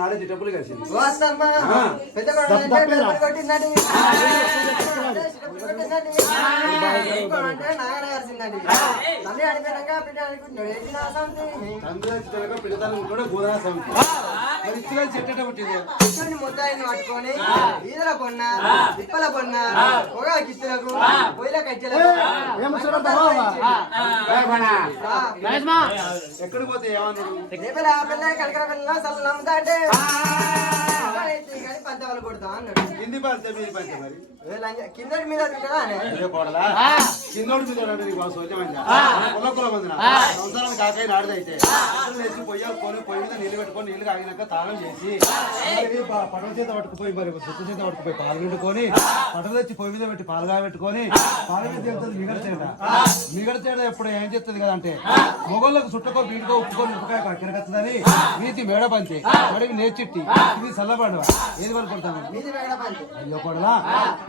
నాడే డబ్బులు కలిసింది ముద్దాయిని పట్టుకొని ఈదల పొన్న తిప్పల పొన్న పొగా కిచ్చులకు పొయ్యిల కచ్చలకు ఎక్కడికి పోతే ఏమన్నాడు పిల్ల కడకర పిల్ల అసలు నమ్ముతా అంటే పంచవాళ్ళు కొడతా అన్నాడు. కింది పంచే మీరు పంచే మరి కిందటి మీద కిందోడి మీద సంవత్సరానికి కాకాయ నాడుదైతే తెచ్చి పొయ్యి మీద నీళ్ళు పెట్టుకొని నీళ్ళు కాగినాక తాళం చేసి పటల చేత పట్టుకుపోయి మరి దుక్కు చేత పట్టుకుపోయి పాలు పెట్టుకొని పటలు తెచ్చి పొయ్యి మీద పెట్టి పాలుగా పెట్టుకొని పాల మీద చెప్తుంది మిగడ తేడా ఎప్పుడు ఏం చెప్తుంది కదా అంటే మొగోళ్ళకు చుట్టకో బీడుకో ఉప్పుకొని ఉప్పుకాయ కిరకత్తదని వీటి మేడ పంచి మడివి నేర్చిట్టి ఇది చల్లబడవ ఏది పడుకుంటాను అయ్యో కొడలా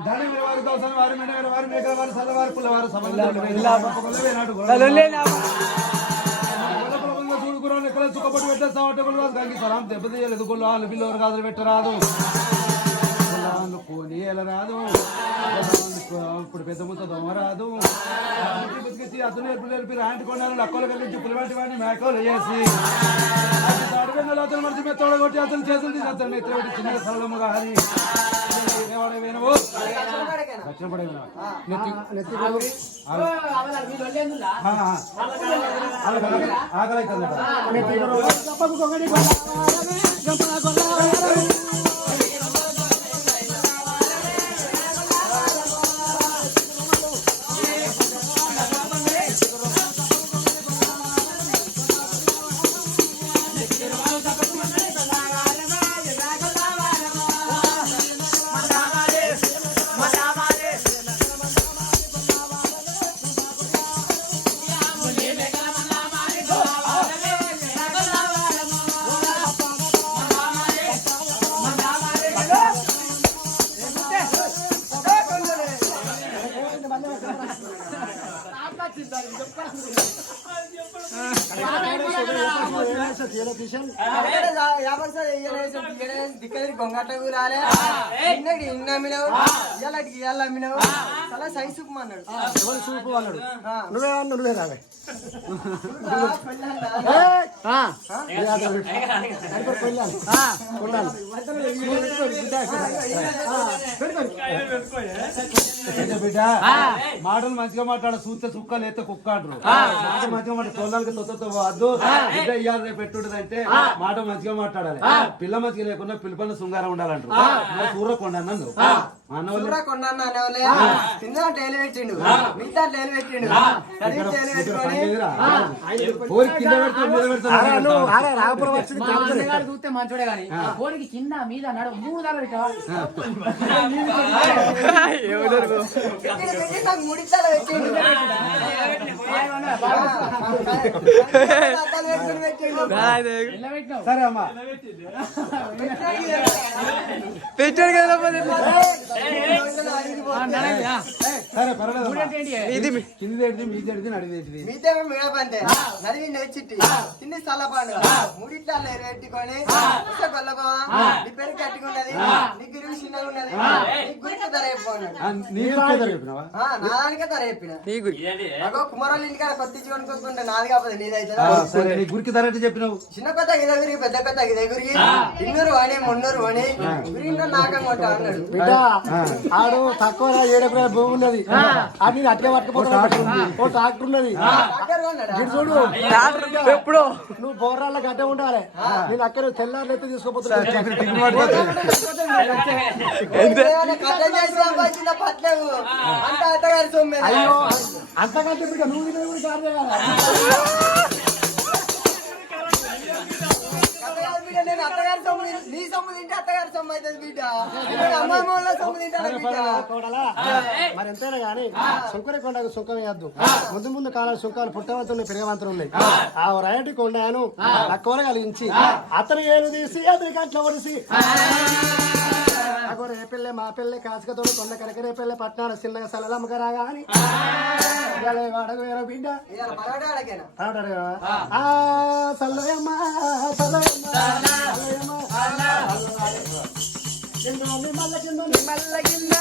దాని వారి దోసాలు వారి మీద వారి మేకల వారి చల్లవారి పుల్లవారు చూడుకురాలు ఎక్కడ చుక్కబడి పెట్టేస్తాం సలాం దెబ్బతీయలేదు గొల్లు బిల్లు కాదు పెట్టరాదు పోనీ ఎలా రాదు ఇప్పుడు పెద్ద ముద్ద దొమ్మ రాదు బతికేసి అతను ఎప్పుడు రాంటి కొన్నాను అక్కలు కలిసి పులివాటి వాడిని మేకలు వేసి అతను మనిషి మెత్తోడ కొట్టి అతను చేతులు తీసి అతను ఎత్తి పెట్టి చిన్న సరళముగా హరి వినవు దక్షిణ పడే ఆకలి గొంగట్ల కూరాలే ఇన్న అమ్మినావు ఇయ్యాలకి ఇయ్యాల అమ్మినావు చాలా సైన్స్ సూపు అన్నాడు. ఎవరు సూపు అన్నాడు నువ్వే నువ్వే రావే బిడ్డ మాటలు మంచిగా మాట్లాడ చూస్తే చుక్కలు ఎత్తే కుక్క అంటారు. మంచిగా మాట తొలకి తొత్తతో వద్దు బిడ్డ ఇయ్యాలి రేపు పెట్టుంటదంటే మాట మంచిగా మాట్లాడాలి. పిల్ల మంచిగా లేకుండా పిల్లపన్న శృంగారం ఉండాలంటారు. కూరకొండ నన్ను చూస్తే మంచోడే కానీ కోడికి కింద మీద నడు 3 దాలు పెట్టాలి. సరే అమ్మా పెట్టాడు కదా సరే పర్వాలేదు మూడంటే ఏంటి? కింది ఏంటిది మీది ఏంటిది నడిది ఏంటిది మీదేమో మిడపంతే నడివి నెచ్చిట్టి తిండి సల్ల పండుగ మూడిట్లా ఎట్టుకొని కొల్లబా నీ పేరు కట్టుకున్నది నీ గురువు చిన్నగా ఉన్నది నీ గురికి ధర చెప్పినావా నా దానికే ధర చెప్పిన అగో కుమారాలు ఇంటికాడ కొత్త కొనుక్కుంటే నాది కాకపోతే నీదైతే నీ గురికి ధర అంటే చెప్పినావు చిన్న కొత్త ఇదే గురి పెద్ద కొత్త ఇదే గురి ఇన్నూరు అని మున్నూరు అని గురింట్లో నాకం కొట్ట అన్నాడు బిడ్డ ఆడు తక్కువ 7 ఎకరాల భూమి ఉన్నది అది నేను అట్లే పట్టుకుపోతాను ఓ ట్రాక్టర్ ఉన్నది డాక్టర్ కొన్నాడా? ఇటు చూడు ఎప్పుడు నువ్వు బోర్రాళ్ళ గడ్డ ఉండాలి నేను అక్కడ తెల్లారులు అయితే తీసుకోపోతున్నాను ఏమైనా కట్టం చేసి సంపాదించిన పట్లేవు అంత అత్తగారి సొమ్మే అయ్యో అంతకంటే బిడ్డ నువ్వు తినేది కూడా కాదు కదా. అత్తగారి బిడ్డ నేను అత్తగారి సొమ్ము నీ సొమ్ము తింటే అత్తగారి సొమ్ము అవుతుంది బిడ్డ నేను అమ్మాయి వాళ్ళ సొమ్ము తింటాను బిడ్డ కోడలా మరి ఎంతైనా గానీ సుంకరి కొండకు సుంకం వేయద్దు ముందు ముందు కాలాలు సుంకాలు పుట్టవంతులు పెరగవంతులు ఉన్నాయి ఆ రైటి కొండను తక్కువ కలిగించి అతను ఏలు తీసి అతని గంటల ఒడిసి అగో రేపెళ్ళే మా పెళ్ళే కాసుకతో కొండ కనక రేపెళ్ళే పట్నాడు చిన్నగా సలలమ్మక రాగా అని వాడకు వేరే బిడ్డ ఇవాళ పరవడాడకేనా సల్లయమ్మా మల్ల కింద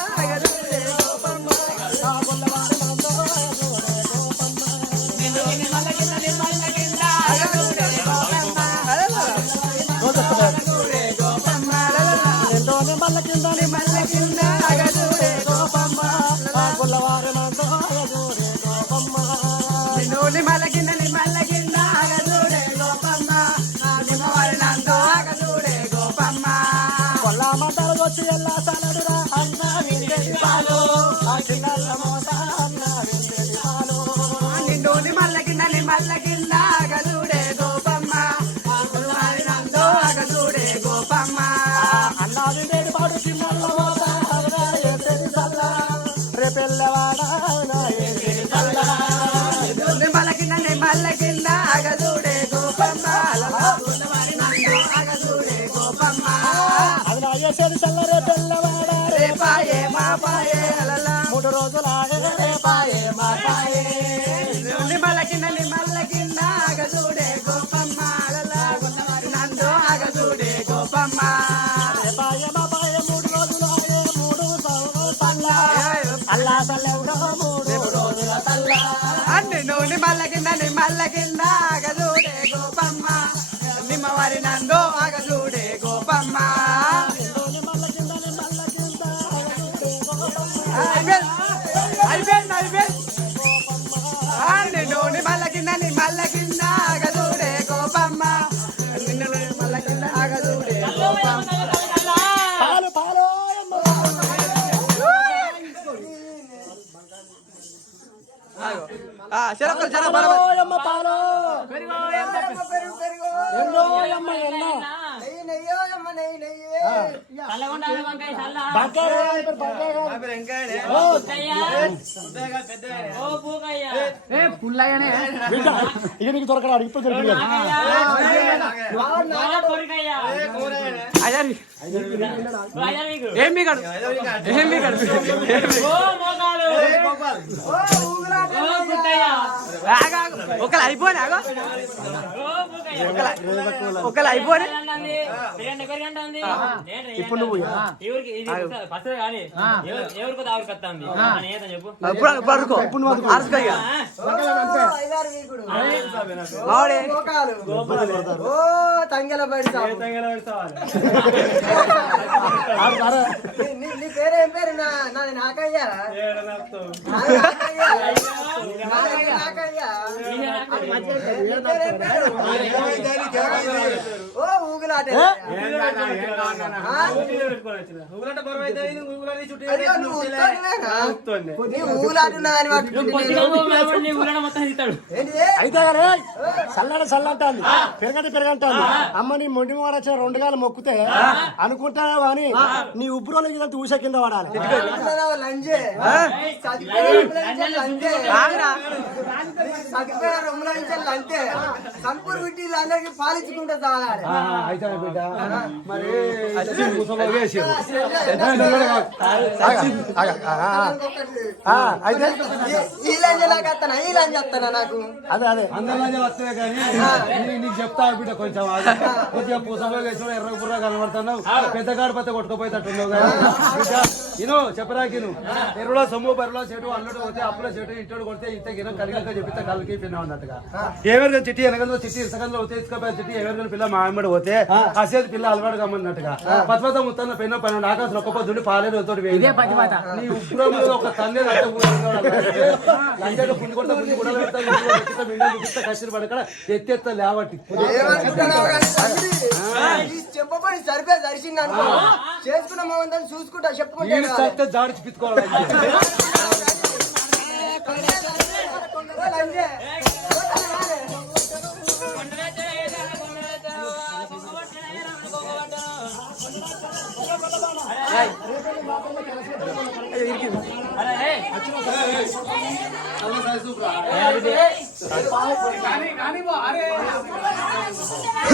వచ్చి ఎలా తలడురా అన్న విందేది పాలు ఆ చిన్నల్ల మోత అన్న విందేది పాలు నిండోని మల్లకింద అగదుడే గోపమ్మ నందో అగదుడే గోపమ్మ అన్న విందేది పాడు చిన్నల్ల మోత అన్న ఏసేది సల్ల రేపెల్లవాడ ఏసేది సల్ల నిండోని మల్లకింద అగదుడే గోపమ్మ నందో అగదుడే గోపమ్మ చేసేది చల్లరే తెల్లవాడ రేపాయే మాపాయే అలలా 3 రోజులాగే రేపాయే మాపాయే నిమల్లకింద ఆగదూడే గోపమ్మ అలలా నందో ఆగదూడే గోపమ్మ రేపాయే మాపాయే 3 రోజులాగే 3 సల్ల అల్లా సల్లెవడో 3 రోజుల సల్ల అన్ని నిమల్లకింద ఆగదూడే గోపమ్మ నిమ్మవారి నందో ఆగదూడే గోపమ్మ మల్ల కింద ఆగదూడే గోపమ్మ మల్ల కింద ఆగదూడే గోపమ్మ పాలు పాలు పాలు పుల్లయ్యనే ఇక నీకు దొరకరాడు ఇప్పుడు దొరికింది ఏం మీకాడు ఒకళ్ళు అయిపోయి ఒకళ్ళు అయిపోయి ఇప్పుడు నువ్వు ఇప్పుడు నువ్వు అరుసుకో ఇక తంగెల బడి నీ పేరేం పేరు నాది నాకయ్యా ఓ ఊగులాట ఊగులాట ఉన్నదని అయితే చల్లడ చల్లంటాంది పెరగంటాంది అమ్మ నీ మొండి వచ్చే 2 గాలు మొక్కుతే అనుకుంటావా అని నీ ఉబ్బురోలకి ఇదంతా ఊస కింద పడాలి లంజే లంజే సంపూర్ వీటి అందరికి పాలించుకుంటే చాలాలి అయితే బిడ్డ మరి అయితే ఈ లంజ నాకు వస్తానా ఈ లంజ వస్తానా నాకు అదే అదే అందరి లంజలు వస్తాయి కానీ నీకు చెప్తా బిడ్డ కొంచెం కొద్దిగా పూసలో వేసి ఎర్ర బుర్ర కనబడుతున్నావు పెద్ద కాడిపోతే కొట్టుకుపోయేటట్టున్నావు కానీ బిడ్డ ఇను చెప్పరాకిను ఎరువులో సొమ్ము బరిలో చెడు అల్లుడు పోతే అప్పుల చెడు ఇంటి కొడితే ఇంత గిన కలిగక చెప్పితే కళ్ళకి పిన్న ఉన్నట్టుగా ఎవరిగా చిట్టి వెనకంలో చిట్టి ఇసకంలో పోతే ఇసుకపోయే చిట్టి ఎవరికైనా పిల్ల మామిడి పోతే అసేది పిల్ల అలవాటు కమ్మన్నట్టుగా పద్మత ముత్తన్న పెన్న పన్నెండు ఆకాశం ఒక్కపోద్దుండి పాలేదు తోటి వేయి నీ ఉప్పురంలో ఒక తల్లి లంచగా పుండి కొడతా పుండి కూడా పెడతా మిండా కసిరి పడక ఎత్తెత్త లేవట్టి ఏమనుకుంటున్నావు కానీ తండ్రి? ఈ చెప్పబడి సరిపోయి దర్శింది అనుకో చేసుకున్న మోహన్ చూసుకుంటా చెప్పుకుంటా చస్తే జాడిచి పిత్తుకోవాలి లంజే కానీ